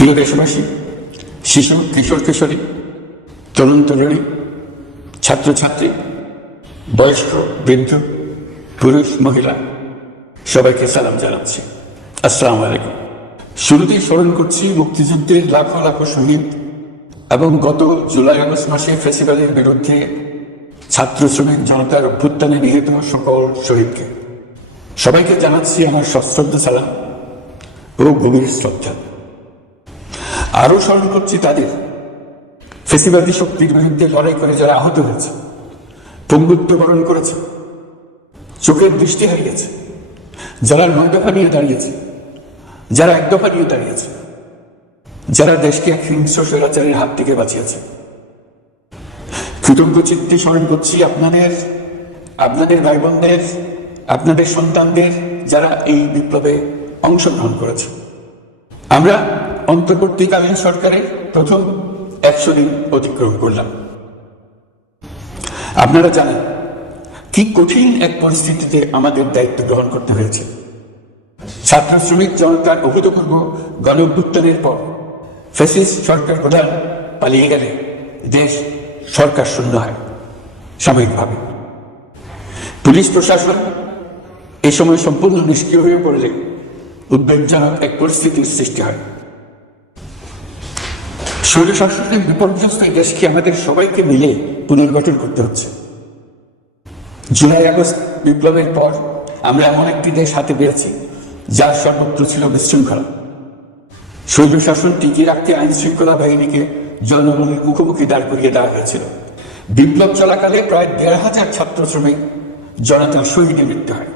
প্রিয় দেশবাসী, শিশু, কিশোর কিশোরী, তরুণ তরুণী, ছাত্রছাত্রী, বয়স্ক, বৃদ্ধ, পুরুষ, মহিলা, সবাইকে সালাম জানাচ্ছি। আসসালামু আলাইকুম। শুরুতেই স্মরণ করছি মুক্তিযুদ্ধের লাখো লাখো শহীদ এবং গত জুলাই আগস্ট মাসে ফেসিবালের বিরুদ্ধে ছাত্র শ্রমিক জনতার অভ্যুত্থানে নিহত সকল শহীদকে। সবাইকে জানাচ্ছি আমার সশ্রদ্ধ সালাম ও গভীর শ্রদ্ধা। আরো স্মরণ করছি তাদের, ফেসিবাদী শক্তির বিরুদ্ধে লড়াই করে যারা আহত হয়েছে, পঙ্গুত্ব বরণ করেছে, চোখের দৃষ্টি হারিয়েছে, যারা 9 দফা নিয়ে দাঁড়িয়েছে, যারা 1 দফা নিয়ে দাঁড়িয়েছে, যারা দেশকে এক হিংস্র স্বৈরাচারের হাত থেকে বাঁচিয়েছে। কৃতজ্ঞ চিত্তে স্মরণ করছি আপনাদের ভাই বোনদের, আপনাদের সন্তানদের, যারা এই বিপ্লবে অংশগ্রহণ করেছে। আমরা অন্তর্বর্তীকালীন সরকারের প্রথম 100 দিন অতিক্রম করলাম। আপনারা জানেন কি কঠিন এক পরিস্থিতিতে আমাদের দায়িত্ব গ্রহণ করতে হয়েছে। ছাত্র শ্রমিক জনতার অভূতপূর্ব গণ অভ্যুত্থানের পর ফ্যাসিস্ট সরকার প্রধান পালিয়ে গেলে দেশ সরকার শূন্য হয় সাময়িকভাবে। পুলিশ প্রশাসন এই সময় সম্পূর্ণ নিষ্ক্রিয় হয়ে পড়লে উদ্বেগজনক এক পরিস্থিতির সৃষ্টি হয়। স্বৈরশাসনের বিপর্যস্ত এই দেশকে আমাদের সবাইকে মিলে পুনর্গঠন করতে হচ্ছে। জুলাই আগস্ট বিপ্লবের পর আমরা এমন একটি দেশ হাতে পেয়েছি যার সর্বত্র ছিল বিশৃঙ্খলা। স্বৈরশাসন টিকিয়ে রাখতে আইন শৃঙ্খলা বাহিনীকে জনগণের মুখোমুখি দাঁড় করিয়ে দেওয়া হয়েছিল। বিপ্লব চলাকালে প্রায় 1,500 ছাত্র শ্রমিক জনতার শহীদের মৃত্যু হয়।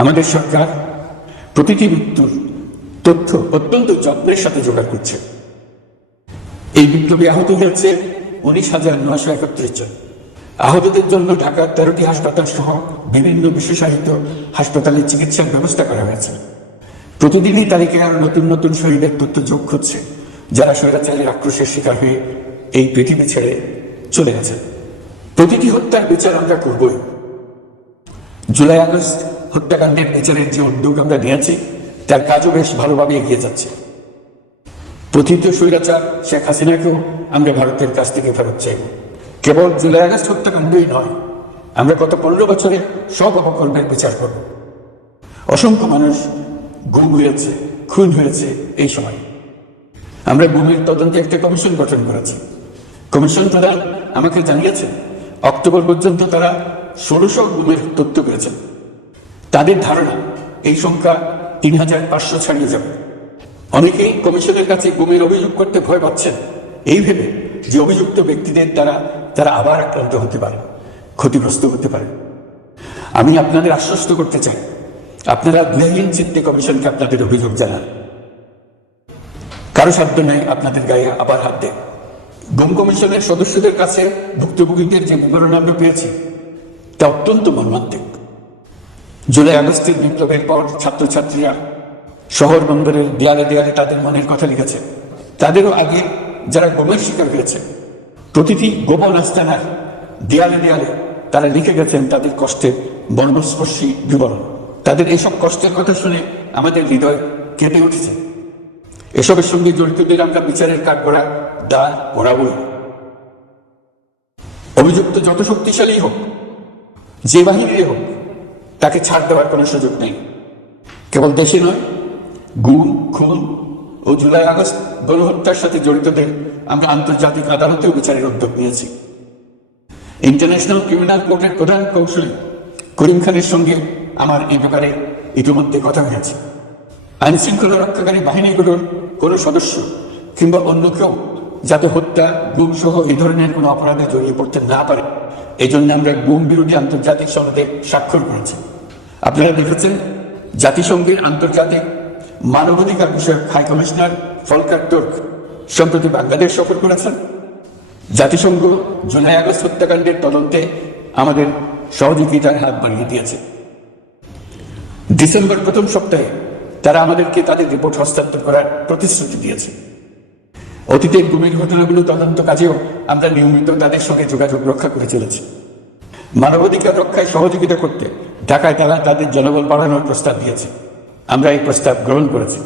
আমাদের সরকার প্রতিটি মৃত্যুর তথ্য অত্যন্ত যত্নের সাথে জোগাড় করছে। এই বিপ্লবে আহত হয়েছে 19,931 জন। আহতদের জন্য ঢাকার 13টি হাসপাতাল সহ বিভিন্ন বিশেষায়িত হাসপাতালে চিকিৎসার ব্যবস্থা করা হয়েছে। প্রতিদিনই তালিকায় আরো নতুন নতুন শহীদের তথ্য যোগ হচ্ছে, যারা স্বৈরাচারের আক্রোশের শিকার হয়ে এই পৃথিবী ছেড়ে চলে গেছে। প্রতিটি হত্যার বিচার আমরা করবই। জুলাই আগস্ট হত্যাকাণ্ডের বিচারের যে উদ্যোগ আমরা নিয়েছি তার কাজও বেশ ভালোভাবে এগিয়ে যাচ্ছে। প্রথিত স্বৈরাচার শেখ হাসিনাকেও আমরা ভারতের কাছ থেকে ফেরত চাইব। কেবল জুলাই আগস্ট হত্যাকাণ্ডই নয়, আমরা গত 15 বছরে সব অপকর্মের বিচার করব। অসংখ্য মানুষ গুম হয়েছে, খুন হয়েছে। এই সময় আমরা গুমের তদন্তে একটা কমিশন গঠন করেছি। কমিশন প্রধান আমাকে জানিয়েছে অক্টোবর পর্যন্ত তারা 1600 গুমের তথ্য পেয়েছেন। তাদের ধারণা এই সংখ্যা 3,500 ছাড়িয়ে যাবে। অনেকেই কমিশনের কাছে গুমের অভিযোগ করতে ভয় পাচ্ছেন, এই ভেবে যে অভিযুক্ত ব্যক্তিদের দ্বারা তারা আবার আক্রান্ত হতে পারে, ক্ষতিগ্রস্ত হতে পারে। আমি আপনাদের আশ্বস্ত করতে চাই, আপনারা দ্বিধাহীন চিত্তে কমিশনকে আপনাদের অভিযোগ জানান। কারো সাধ্য নেই আপনাদের গায়ে আবার হাত দেয়। গুম কমিশনের সদস্যদের কাছে ভুক্তভোগীদের যে বিবরণ আমরা পেয়েছি তা অত্যন্ত মর্মান্তিক। জুলাই আগস্টের বিপ্লবের পর ছাত্রছাত্রীরা শহর বন্দরের দেয়ালে দেয়ালে তাদের মনের কথা লিখেছে। তাদেরও আগে যারা গুমের শিকার হয়েছে প্রতিটি গোপন আস্তানার দেয়ালে দেয়ালে তারা লিখে গেছেন তাদের কষ্টের মর্মস্পর্শী বিবরণ। তাদের এসব কষ্টের কথা শুনে আমাদের হৃদয় কেঁপে উঠেছে। এসবের সঙ্গে জড়িতদের আমরা বিচারের কাঠগড়া দাঁড় করাবই। অভিযুক্ত যত শক্তিশালী হোক, যে বাহিনীর হোক, তাকে ছাড় দেওয়ার কোনো সুযোগ নেই। কেবল দেশে নয়, গুম, খুন ও জুলাই আগস্ট গণহত্যার সাথে জড়িতদের আমরা আন্তর্জাতিক আদালতেও বিচারের উদ্যোগ নিয়েছি। ইন্টারন্যাশনাল ক্রিমিনাল কোর্টের প্রধান কৌশলী করিম খানের সঙ্গে আমার এই ব্যাপারে ইতিমধ্যে কথা হয়েছে। আইন শৃঙ্খলা রক্ষাকারী বাহিনীগুলোর কোনো সদস্য কিংবা অন্য কেউ যাতে হত্যা, গুম সহ এই ধরনের কোনো অপরাধে জড়িয়ে পড়তে না পারে, এই জন্য আমরা গুম বিরোধী আন্তর্জাতিক সনদে স্বাক্ষর করেছি। আপনারা দেখেছেন জাতিসংঘের আন্তর্জাতিক মানবাধিকার বিষয়ক হাই কমিশনার ফলকার তুর্ক সম্প্রতি বাংলাদেশ সফর করেছেন। জাতিসংঘ জুলাই আগস্ট হত্যাকাণ্ডের তদন্তে আমাদের সহযোগিতার হাত বাড়িয়ে দিয়েছে। ডিসেম্বর প্রথম সপ্তাহে তারা আমাদেরকে তাদের রিপোর্ট হস্তান্তর করার প্রতিশ্রুতি দিয়েছে। অতীতের গুমের ঘটনাগুলো তদন্ত কাজেও আমরা নিয়মিত তাদের সঙ্গে যোগাযোগ রক্ষা করে চলেছি। মানবাধিকার রক্ষায় সহযোগিতা করতে ঢাকায় তারা তাদের জনবল বাড়ানোর প্রস্তাব দিয়েছে। আমরা এই প্রস্তাব গ্রহণ করেছি।